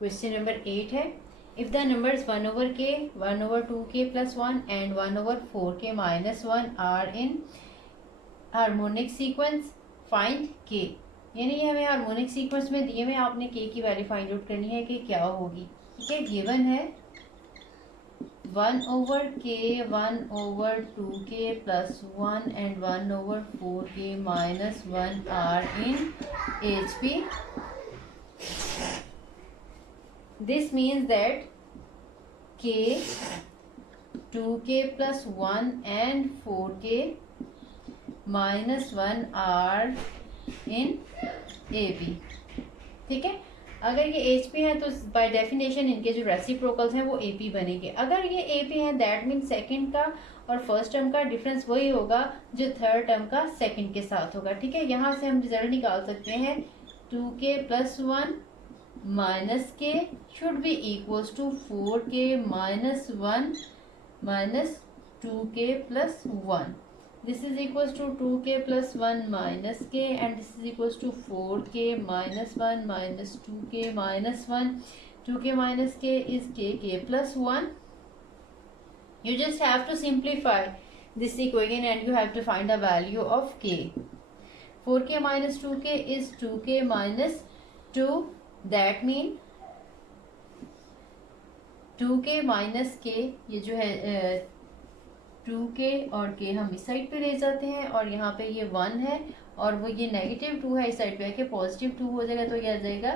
Question number 8 है, if the numbers 1/k, 1/2k + 1 and 1/4k - 1 are in harmonic sequence, find K. यानी ये हमें harmonic sequence में दिए हुए, आपने के की वैल्यू फाइंड आउट करनी है कि क्या होगी। ठीक है, गिवन है 1/k, 1/2k + 1 and 1/4k - 1 are in HP. This means that k, 2k + 1 and 4k - 1 are in AP. ठीक है, अगर ये HP है तो बाय डेफिनेशन इनके जो रेसिप्रोकल्स हैं वो AP बनेंगे। अगर ये AP है दैट मीन सेकंड का और फर्स्ट टर्म का डिफरेंस वही होगा जो थर्ड टर्म का सेकंड के साथ होगा। ठीक है, यहाँ से हम रिजल्ट निकाल सकते हैं 2k + 1 - k should be equals to 4k - 1 minus 2k + 1. This is equals to 2k + 1 minus k, and this is equals to 4k - 1 minus 2k - 1. 2k minus k is k plus 1. You just have to simplify this equation and you have to find the value of k. 4k minus 2k is 2k minus 2. That mean 2k minus के, ये जो है 2k और k हम इस side पे ले जाते हैं और यहाँ पे ये 1 है और वो ये -2 है, इस साइड पे आके +2 हो जाएगा तो ये आ जाएगा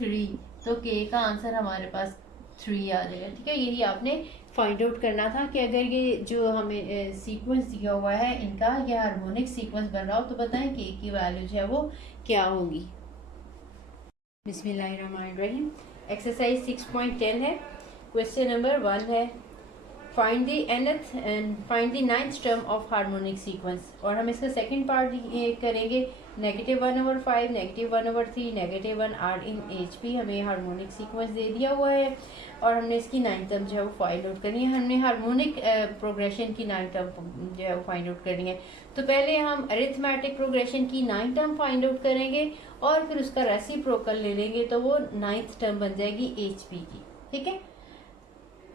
3। तो k का आंसर हमारे पास 3 आ जाएगा। ठीक है, यही आपने फाइंड आउट करना था कि अगर ये जो हमें सीक्वेंस दिया हुआ है इनका ये हार्मोनिक सीक्वेंस बन रहा हो तो बताएं k की वैल्यू जो है वो क्या होगी। बिस्मिल्लाहिर्रहमानिर्रहीम। एक्सरसाइज 6.10 है, क्वेश्चन नंबर 1 है, find the nth and find the 9th term of harmonic sequence. और हम इसका सेकंड पार्ट करेंगे -1/5, -1/3, -1 आर इन HP। हमें हार्मोनिक सीक्वेंस दे दिया हुआ है और हमने इसकी 9th टर्म जो है वो फाइंड आउट करनी है। हमने हार्मोनिक प्रोग्रेशन की 9th टर्म जो है वो फाइंड आउट करनी है। तो पहले हम अरिथमेटिक प्रोग्रेशन की 9th टर्म फाइंड आउट करेंगे और फिर उसका रेसिप्रोकल ले लेंगे तो वो 9th टर्म बन जाएगी HP की। ठीक है,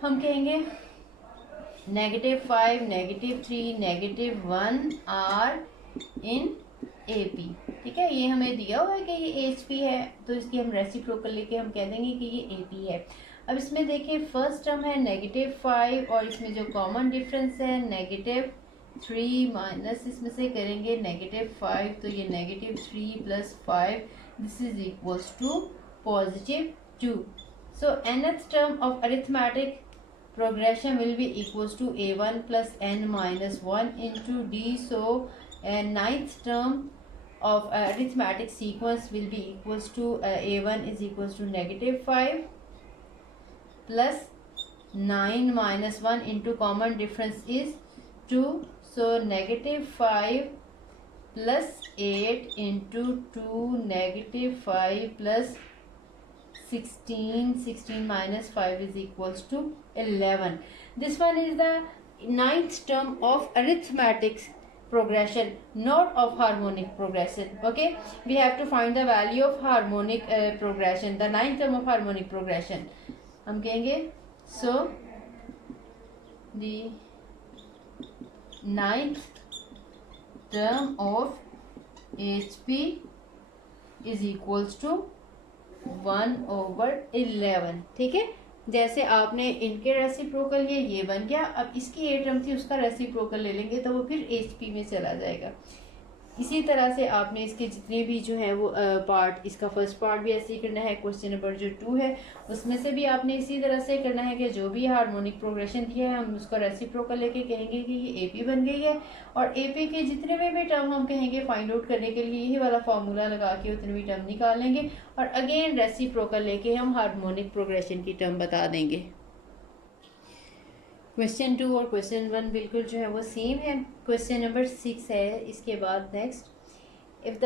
हम कहेंगे -5, -3, -1 आर इन AP। ठीक है, ये हमें दिया हुआ है कि ये HP है तो इसकी हम रेसिप्रोकल लेके हम कह देंगे कि ये AP है। अब इसमें देखिए फर्स्ट टर्म है -5 और इसमें जो कॉमन डिफरेंस है -3 माइनस इसमें से करेंगे -5 तो ये -3 + 5, this is equals to +2। So nth term of arithmetic progression will be equals to a1 plus n minus 1 into d. So 9th term of arithmetic sequence will be equals to a1 is equals to -5 plus 9 minus 1 into common difference is 2. So -5 plus 8 into 2 -5 plus 16 minus 5 is equals to 11. This one is the 9th term of arithmetic progression, not of harmonic progression. Okay, we have to find the value of harmonic progression, the 9th term of harmonic progression. हम कहेंगे so the 9th term of HP is equals to 1/11। ठीक है, जैसे आपने इनके reciprocal ये बन गया, अब इसकी 8 टर्म थी उसका रेसिप्रोकल ले लेंगे तो वो फिर HP में चला जाएगा। इसी तरह से आपने इसके जितने भी जो है वो पार्ट, इसका फर्स्ट पार्ट भी ऐसे ही करना है। क्वेश्चन नंबर जो 2 है उसमें से भी आपने इसी तरह से करना है कि जो भी हार्मोनिक प्रोग्रेशन दिया है हम उसका रेसिप्रोकल लेके कहेंगे कि ये AP बन गई है और AP के जितने भी टर्म हम कहेंगे फाइंड आउट करने के लिए यही वाला फॉर्मूला लगा के उतने भी टर्म निकालेंगे और अगेन रेसिप्रोकल लेके हम हार्मोनिक प्रोग्रेशन की टर्म बता देंगे। क्वेश्चन 2 और क्वेश्चन 1 बिल्कुल जो है वो सेम है। क्वेश्चन नंबर 6 है इसके बाद next, if the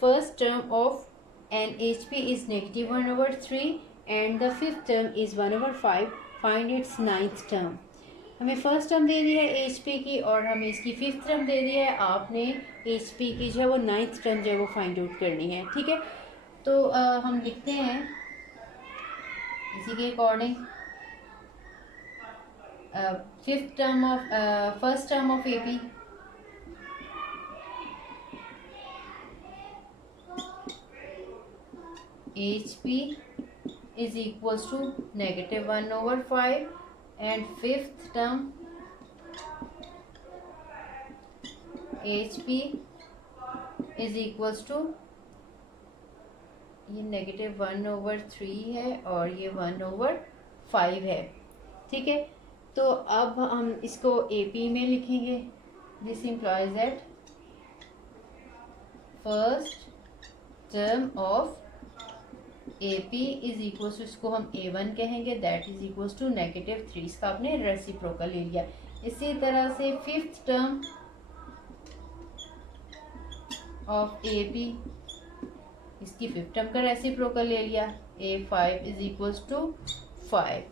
first term of an HP is -1/3 and the fifth term is 1/5, find its 9th term. हमें फर्स्ट टर्म दे दी है HP की और हमें इसकी फिफ्थ टर्म दे दी है, आपने HP की जो है वो 9th टर्म जो है वो फाइंड आउट करनी है। ठीक है, तो हम लिखते हैं इसी के according first term of AP HP is equals to -1/5 and fifth term HP is equals to ये -1/3 है और ये 1/5 है। ठीक है, तो अब हम इसको AP में लिखेंगे। This implies that first term of AP is equal to, इसको हम A1 कहेंगे, दैट इज इक्वल टू -3। इसका आपने रेसिप्रोकल ले लिया। इसी तरह से फिफ्थ टर्म ऑफ AP, इसकी फिफ्थ टर्म का रेसिप्रोकल ले लिया, A5 इज इक्वल टू 5।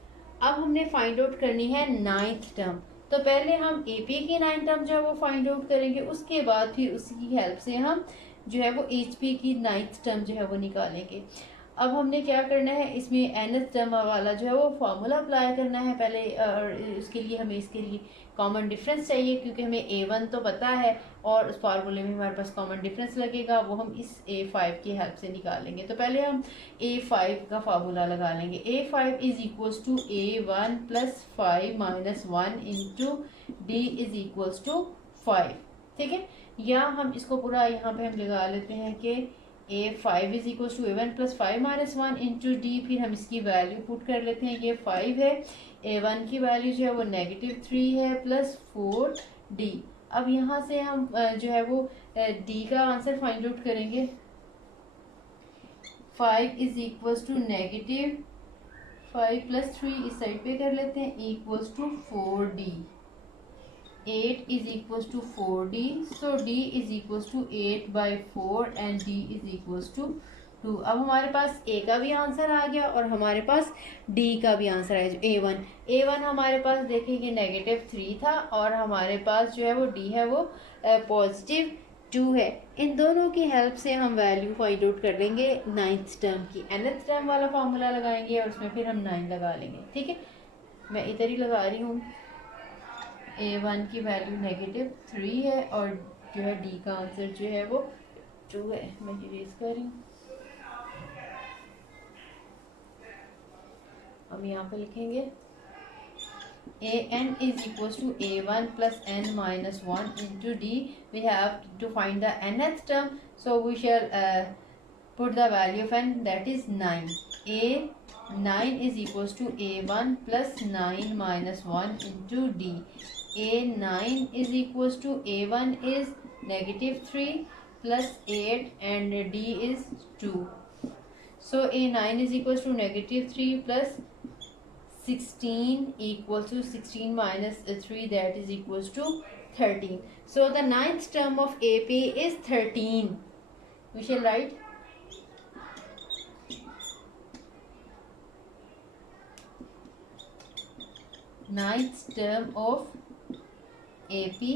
अब हमने फाइंड आउट करनी है नाइन्थ टर्म। तो पहले हम AP की नाइन्थ टर्म जो है वो फाइंड आउट करेंगे, उसके बाद फिर उसकी हेल्प से हम जो है वो HP की नाइन्थ टर्म जो है वो निकालेंगे। अब हमने क्या करना है, इसमें nth टर्म वाला जो है वो फॉर्मूला अप्लाई करना है पहले, और उसके लिए हमें इसके लिए कॉमन डिफरेंस चाहिए, क्योंकि हमें A1 तो पता है और उस फार्मूले में हमारे पास कॉमन डिफरेंस लगेगा, वो हम इस A5 की हेल्प से निकालेंगे। तो पहले हम A5 का फार्मूला लगा लेंगे। A5 is equals to A1 plus 5 minus 1 into D is equals to 5। ठीक है, या हम इसको पूरा यहाँ पे हम लगा लेते हैं कि A5 is equal to A1 plus 5 minus 1 into D, फिर हम इसकी वैल्यू पुट कर लेते हैं। ये 5 है, A1 की वैल्यू जो है वो -3 है प्लस 4D। अब यहाँ से हम जो है वो D का आंसर फाइंड आउट करेंगे। 5 इज इक्वल टू -5 प्लस 3 इस साइड पे कर लेते हैं, equals to 4D। 8 is equals to 4D, so D is equals to 8/4 and D is equals to 2। अब हमारे पास A का भी आंसर आ गया और हमारे पास D का भी आंसर आया, जो A1 हमारे पास देखिए -3 था और हमारे पास जो है वो D है वो +2 है। इन दोनों की हेल्प से हम वैल्यू फाइंड आउट कर लेंगे नाइन्थ टर्म की। nth टर्म वाला फॉर्मूला लगाएंगे और उसमें फिर हम 9 लगा लेंगे। ठीक है, मैं इधर ही लगा रही हूँ। A1 की वैल्यू -3 है और जो है D का आंसर जो है वो 2 है। मैं इरेज कर रही हूँ। हम यहाँ पे लिखेंगे AN is equals to A1 plus N minus 1 into D. We have to find the nth term, so we shall put the value of N, that is 9. A9 is equals to A1 plus 9 minus 1 into D. A9 is equals to A1 is -3 plus 8 and D is 2. So A9 is equals to -3 plus 16 equals to 16 minus 3, that is equals to 13. So the ninth term of AP is 13. We shall write ninth term of AP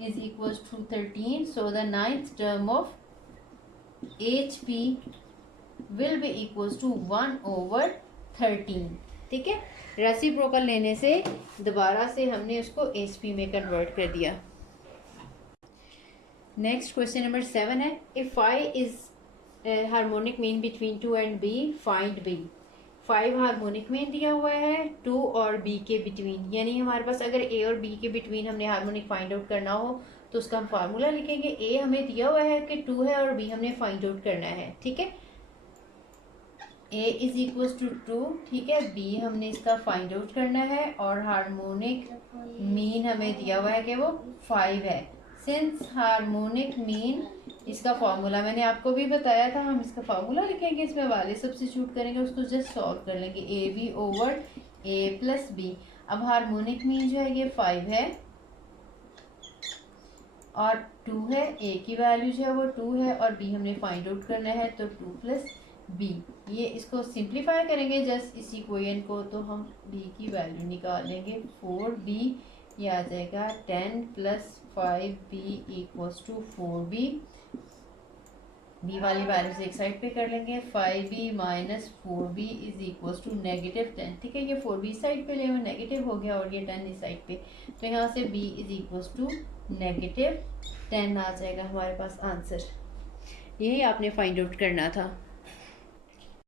is equals to 13. So the ninth term of HP will be equals to 1/13। ठीक है, reciprocal लेने से दोबारा से हमने उसको HP में convert कर दिया। नेक्स्ट क्वेश्चन नंबर 7 है, if phi is harmonic mean between 2 and B, find B। 5 harmonic mean दिया हुआ है 2 और B के बिटवीन, यानी हमारे पास अगर A और B के बिटवीन हमने हार्मोनिक फाइंड आउट करना हो तो उसका हम फार्मूला लिखेंगे। A हमें दिया हुआ है कि 2 है और B हमने फाइंड आउट करना है। ठीक है, A इज इक्वल टू 2, ठीक है, B हमने इसका फाइंड आउट करना है और हार्मोनिक मीन हमें दिया हुआ है कि वो 5 है। सिंस हार्मोनिक मीन, इसका फॉर्मूला मैंने आपको भी बताया था, हम इसका फॉर्मूला लिखेंगे, इसमें वाले सब्स्टिट्यूट करेंगे, उसको जस्ट सॉल्व कर लेंगे। AB/A plus B। अब हार्मोनिक मीन जो है ये 5 है और 2 है, A की वैल्यू जो है वो 2 है और B हमने फाइंड आउट करना है, तो 2 प्लस B। ये इसको सिंप्लीफाई करेंगे जस्ट इस इक्वेशन को, तो हम B की वैल्यू निकाल लेंगे 4B, ये आ जाएगा 10 plus 5B equals to 4B। B वाली वैल्यूज एक साइड पे कर लेंगे, 5b minus 4b is equal to -10। ठीक है, ये 4b साइड पे ले नेगेटिव हो गया और ये 10 इस साइड पे, तो यहाँ से b इज इक्वल टू -10 आ जाएगा हमारे पास आंसर। यही आपने फाइंड आउट करना था।